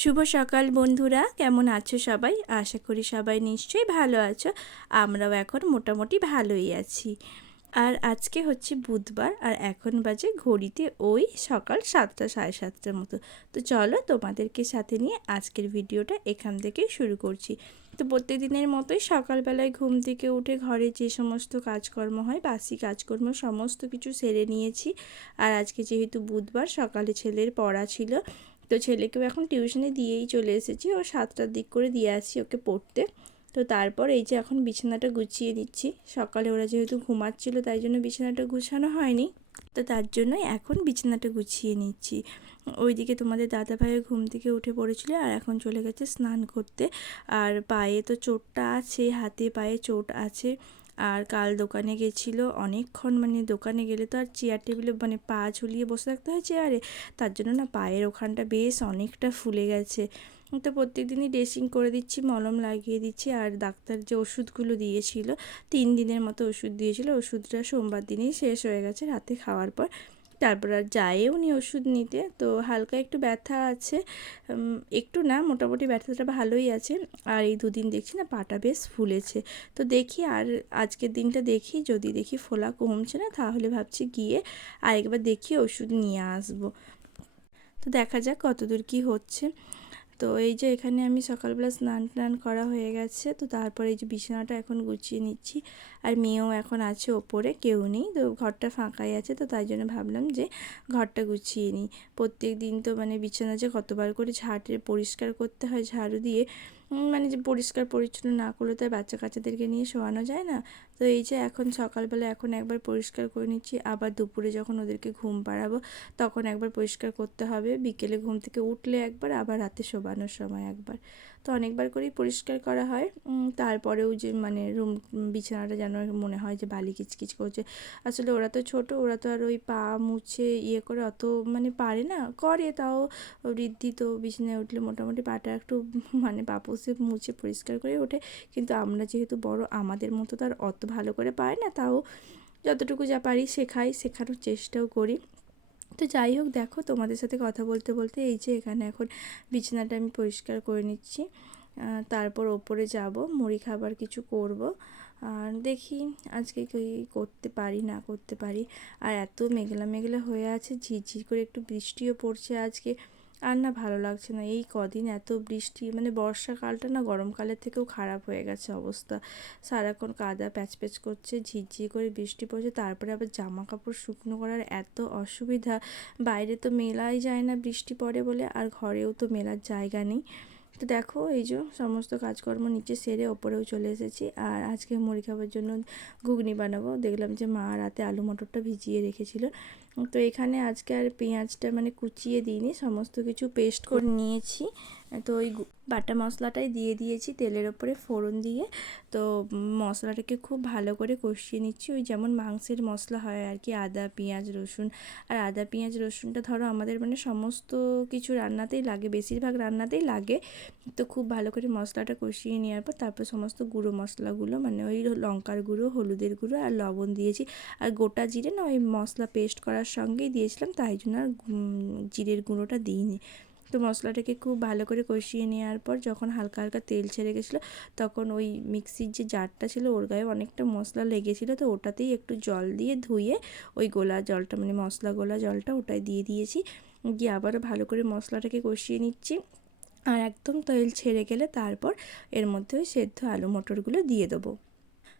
শুভ সকাল বন্ধুরা, কেমন আছো সবাই? আশা করি সবাই নিশ্চয়ই ভালো আছো। আমরাও এখন মোটামুটি ভালোই আছি। আর আজকে হচ্ছে বুধবার, আর এখন বাজে ঘড়িতে ওই সকাল 7টা 7:30টার মতো। তো চলো তোমাদেরকে সাথে নিয়ে আজকের ভিডিওটা এখান থেকে শুরু করছি। তো প্রত্যেকদিনের মতোই সকালবেলায় ঘুম থেকে উঠে ঘরে যে সমস্ত কাজকর্ম হয়, বাসি কাজকর্ম সমস্ত কিছু সেরে নিয়েছি। আর আজকে যেহেতু বুধবার, সকালে ছেলের পড়া ছিল, তো ছেলেকেও এখন টিউশনে দিয়েই চলে এসেছি। ও 7টার দিক করে দিয়ে আসি ওকে পড়তে। তো তারপর এই যে এখন বিছানাটা গুছিয়ে নিচ্ছি। সকালে ওরা যেহেতু ঘুমাচ্ছিল তাই জন্য বিছানাটা গুছানো হয়নি, তো তার জন্যই এখন বিছানাটা গুছিয়ে নিচ্ছি। ওইদিকে তোমাদের দাদাভাইয়ের ঘুম থেকে উঠে পড়েছিল আর এখন চলে গেছে স্নান করতে। আর পায়ে তো চোটটা আছে, হাতে পায়ে চোট আছে। আর কাল দোকানে গেছিলো অনেকক্ষণ, মানে দোকানে গেলে তো আর চেয়ার টেবিলে মানে পা ঝুলিয়ে বসে থাকতে হয় চেয়ারে, তার জন্য না পায়ের ওখানটা বেশ অনেকটা ফুলে গেছে। তো প্রত্যেক দিনই ড্রেসিং করে দিচ্ছি, মলম লাগিয়ে দিচ্ছি। আর ডাক্তার যে ওষুধগুলো দিয়েছিল, 3 দিনের মতো ওষুধ দিয়েছিল, ওষুধটা সোমবার দিনেই শেষ হয়ে গেছে রাতে খাওয়ার পর। তারপর আর যায়ও নি ওষুধ নিতে। তো হালকা একটু ব্যথা আছে, একটু না মোটামুটি ব্যথাটা ভালোই আছে। আর এই 2 দিন দেখছি না পাটা বেশ ফুলেছে। তো দেখি, আর আজকের দিনটা দেখি, যদি দেখি ফোলা কমছে না তাহলে ভাবছি গিয়ে আরেকবার দেখি ওষুধ নিয়ে আসবো। তো দেখা যাক কতদূর কী হচ্ছে। তো এই যে এখানে আমি সকালবেলা স্নান টান করা হয়ে গেছে, তো তারপরে এই যে বিছানাটা এখন গুছিয়ে নিচ্ছি। আর মেয়েও এখন আছে ওপরে, কেউ নেই, তো ঘরটা ফাঁকাই আছে, তো তাই জন্য ভাবলাম যে ঘরটা গুছিয়ে নিই। প্রত্যেক দিন তো মানে বিছানা যে কতবার করে পরিষ্কার করতে হয় ঝাড়ু দিয়ে, মানে যে পরিষ্কার পরিচ্ছন্ন না করলে তো বাচ্চা কাচ্চাদেরকে নিয়ে শোয়ানো যায় না। তো এই যে এখন সকালবেলা এখন একবার পরিষ্কার করে নিচ্ছি, আবার দুপুরে যখন ওদেরকে ঘুম পাড়াবো তখন একবার পরিষ্কার করতে হবে, বিকেলে ঘুম থেকে উঠলে একবার, আবার রাতে শোবানোর সময় একবার। তো অনেকবার করেই পরিষ্কার করা হয়। তারপরেও যে মানে বিছানাটা যেন মনে হয় যে বালি কিচকিচ করছে। আসলে ওরা তো ছোট, ওরা তো আর ওই পা মুছে ইয়ে করে অত মানে পারে না, করে তাও। ঋদ্ধি তো বিছানায় উঠলে মোটামুটি পাটা একটু মানে পাপোসে মুছে পরিষ্কার করে ওঠে। কিন্তু আমরা যেহেতু বড়, আমাদের মতো তো আর অত ভালো করে পারে না, তাও যতটুকু যা পারি শেখানোর চেষ্টাও করি। তো যাই হোক, দেখো তোমাদের সাথে কথা বলতে বলতে এই যে এখানে এখন বিছানাটা আমি পরিষ্কার করে নিচ্ছি। তারপর ওপরে যাব, মুড়ি খাবার কিছু করব। আর দেখি আজকে কী করতে পারি না করতে পারি। আর এত মেঘলা মেঘলা হয়ে আছে, ঝিরঝির করে একটু বৃষ্টিও পড়ছে আজকে। আর না ভালো লাগছে না, এই কদিন এত বৃষ্টি, মানে বর্ষাকালটা না গরমকালের থেকেও খারাপ হয়ে গেছে অবস্থা। সারাক্ষণ কাদা প্যাচ প্যাচ করছে, ঝিরঝির করে বৃষ্টি পড়ছে, তারপরে আবার জামা কাপড় শুকনো করার এত অসুবিধা। বাইরে তো মেলাই যায় না বৃষ্টি পড়ে বলে, আর ঘরেও তো মেলার জায়গা নেই। তো দেখো এই যে সমস্ত কাজকর্ম নিচে সেরে ওপরেও চলে এসেছি। আর আজকে মুড়ি খাবার জন্য ঘুগনি বানাবো। দেখলাম যে মা রাতে আলু মটরটা ভিজিয়ে রেখেছিল। তো এখানে আজকে আর পেঁয়াজটা মানে কুচিয়ে দিইনি, সমস্ত কিছু পেস্ট করে নিয়েছি। তো ওই বাটা মশলাটাই দিয়ে দিয়েছি তেলের ওপরে ফোড়ন দিয়ে। তো মশলাটাকে খুব ভালো করে কষিয়ে নিচ্ছি, ওই যেমন মাংসের মশলা হয় আর কি, আদা পেঁয়াজ রসুন। আর আদা পেঁয়াজ রসুনটা ধরো আমাদের মানে সমস্ত কিছু রান্নাতেই লাগে, বেশিরভাগ রান্নাতেই লাগে। তো খুব ভালো করে মশলাটা কষিয়ে নেওয়ার পর তারপর সমস্ত গুঁড়ো মশলাগুলো, মানে ওই লঙ্কার গুঁড়ো, হলুদের গুঁড়ো আর লবণ দিয়েছি। আর গোটা জিরে না ওই মশলা পেস্ট করার সঙ্গেই দিয়েছিলাম, তাই জন্য আর জিরের গুঁড়োটা দিইনি। তো মশলাটাকে খুব ভালো করে কষিয়ে নেওয়ার পর যখন হালকা হালকা তেল ছেড়ে গেছিলো, তখন ওই মিক্সির যে জারটা ছিল ওর গায়ে অনেকটা মশলা লেগেছিলো, তো ওটাতেই একটু জল দিয়ে ধুয়ে ওই গোলা জলটা, মানে মশলা গোলা জলটা ওটাই দিয়ে দিয়েছি। দিয়ে আবারও ভালো করে মশলাটাকে কষিয়ে নিচ্ছি। আর একদম তেল ছেড়ে গেলে তারপর এর মধ্যে ওই সেদ্ধ আলু মটরগুলো দিয়ে দেবো।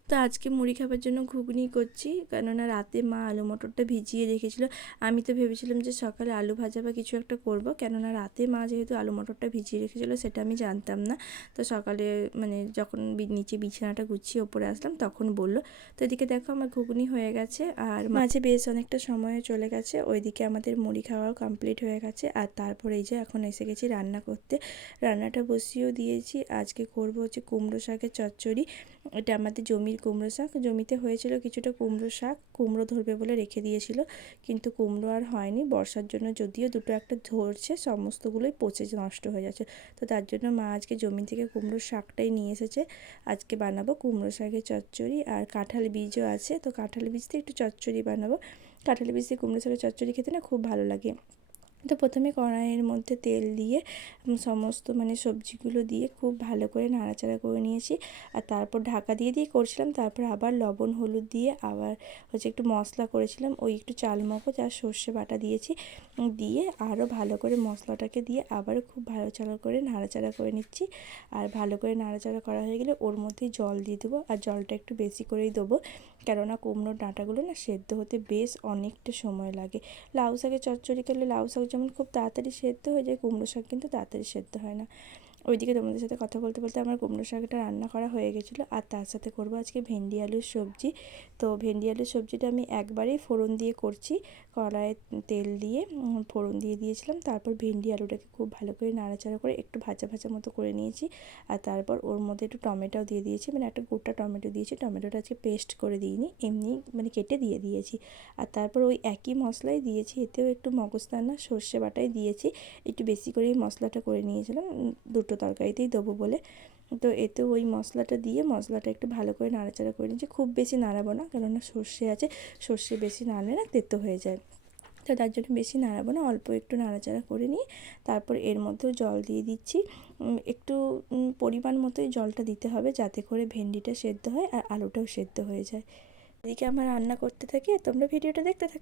তো আজকে মুড়ি খাবার জন্য ঘুগনি করছি, কেননা রাতে মা আলু মটরটা ভিজিয়ে রেখেছিলো। আমি তো ভেবেছিলাম যে সকালে আলু ভাজা বা কিছু একটা করব, কেননা রাতে মা যেহেতু আলু মটরটা ভিজিয়ে রেখেছিলো সেটা আমি জানতাম না। তো সকালে মানে যখন নিচে বিছানাটা গুছিয়ে ওপরে আসলাম তখন বললো। তো এদিকে দেখো আমার ঘুগনি হয়ে গেছে, আর মাঝে বেশ অনেকটা সময় চলে গেছে, ওইদিকে আমাদের মুড়ি খাওয়াও কমপ্লিট হয়ে গেছে। আর তারপরে এই যে এখন এসে গেছি রান্না করতে। রান্নাটা বসিয়েও দিয়েছি। আজকে করব হচ্ছে কুমড়ো শাকের চচ্চড়ি। এটা আমাদের জমির কুমড়ো শাক, জমিতে হয়েছিল কিছুটা কুমড়ো শাক, কুমড়ো ধরবে বলে রেখে দিয়েছিল, কিন্তু কুমড়ো আর হয়নি বর্ষার জন্য, যদিও দুটো একটা ধরছে সমস্তগুলোই পচে নষ্ট হয়ে যাচ্ছে। তো তার জন্য মা আজকে জমি থেকে কুমড়ো শাকটাই নিয়ে এসেছে। আজকে বানাবো কুমড়ো শাকের চচ্চড়ি। আর কাঁঠাল বীজও আছে, তো কাঁঠাল বীজ দিয়ে একটু চচ্চড়ি বানাবো। কাঁঠাল বীজ দিয়ে কুমড়ো শাকের চচ্চড়ি খেতে না খুব ভালো লাগে। তো প্রথমে কড়াইয়ের মধ্যে তেল দিয়ে সমস্ত সবজিগুলো দিয়ে খুব ভালো করে নাড়াচাড়া করে নিয়েছি। আর তারপর ঢাকা দিয়ে করছিলাম। তারপর আবার লবণ হলুদ দিয়ে আবার একটু মশলা করেছিলাম, ওই একটু চাল মগজ আর সর্ষে বাটা দিয়েছি, দিয়ে আরও ভালো করে মশলাটাকে দিয়ে আবারও খুব ভালো করে নাড়াচাড়া করে নিচ্ছি। আর ভালো করে নাড়াচাড়া করা হয়ে গেলে ওর মধ্যেই জল দিয়ে দেবো, আর জলটা একটু বেশি করেই দেবো, কেননা কুমড়োর ডাঁটাগুলো সেদ্ধ হতে বেশ অনেকটা সময় লাগে। লাউ শাকের চচ্চড়ি করলে লাউ শাক যেমন খুব তাড়াতাড়ি সেদ্ধ হয়ে যায়, কুমড়ো শাক কিন্তু তাড়াতাড়ি সেদ্ধ হয় না। ওইদিকে তোমাদের সাথে কথা বলতে বলতে আমার কুমড়ো শাকটা রান্না করা হয়ে গেছিলো। আর তার সাথে করবো আজকে ভেন্ডি আলুর সবজি। তো ভেন্ডি আলুর সবজিটা আমি একবারেই ফোড়ন দিয়ে করছি, কড়াইয়ে তেল দিয়ে ফোড়ন দিয়ে দিয়েছিলাম। তারপর ভেন্ডি আলুটাকে খুব ভালো করে নাড়াচাড়া করে একটু ভাজা ভাজা মতো করে নিয়েছি। আর তারপর ওর মধ্যে একটু টমেটোও দিয়ে দিয়েছি, একটা গোটা টমেটো দিয়েছি। টমেটোটা আজকে পেস্ট করে দিইনি, এমনি কেটে দিয়ে দিয়েছি। আর তারপর ওই একই মশলাই দিয়েছি, এতেও একটু মগজদানা সর্ষে বাটাই দিয়েছি, একটু বেশি করেই মশলাটা করে নিয়েছিলাম দুটো তরকারিতেই দেবো বলে। তো এতেও ওই মশলাটা দিয়ে মশলাটা একটু ভালো করে নাড়াচাড়া করে নিয়েছি, খুব বেশি নাড়াবো না, কেননা সর্ষে আছে, সর্ষে বেশি নাড়লে না তেতো হয়ে যায়। তো তার জন্য বেশি নাড়াবো না, অল্প একটু নাড়াচাড়া করে নিয়ে তারপর এর মধ্যেও জল দিয়ে দিচ্ছি। একটু পরিমাণ মতোই জলটা দিতে হবে, যাতে করে ভেন্ডিটা সেদ্ধ হয় আর আলুটাও সেদ্ধ হয়ে যায়। এদিকে আমার রান্না করতে থাকি, তোমরা ভিডিওটা দেখতে থাকো।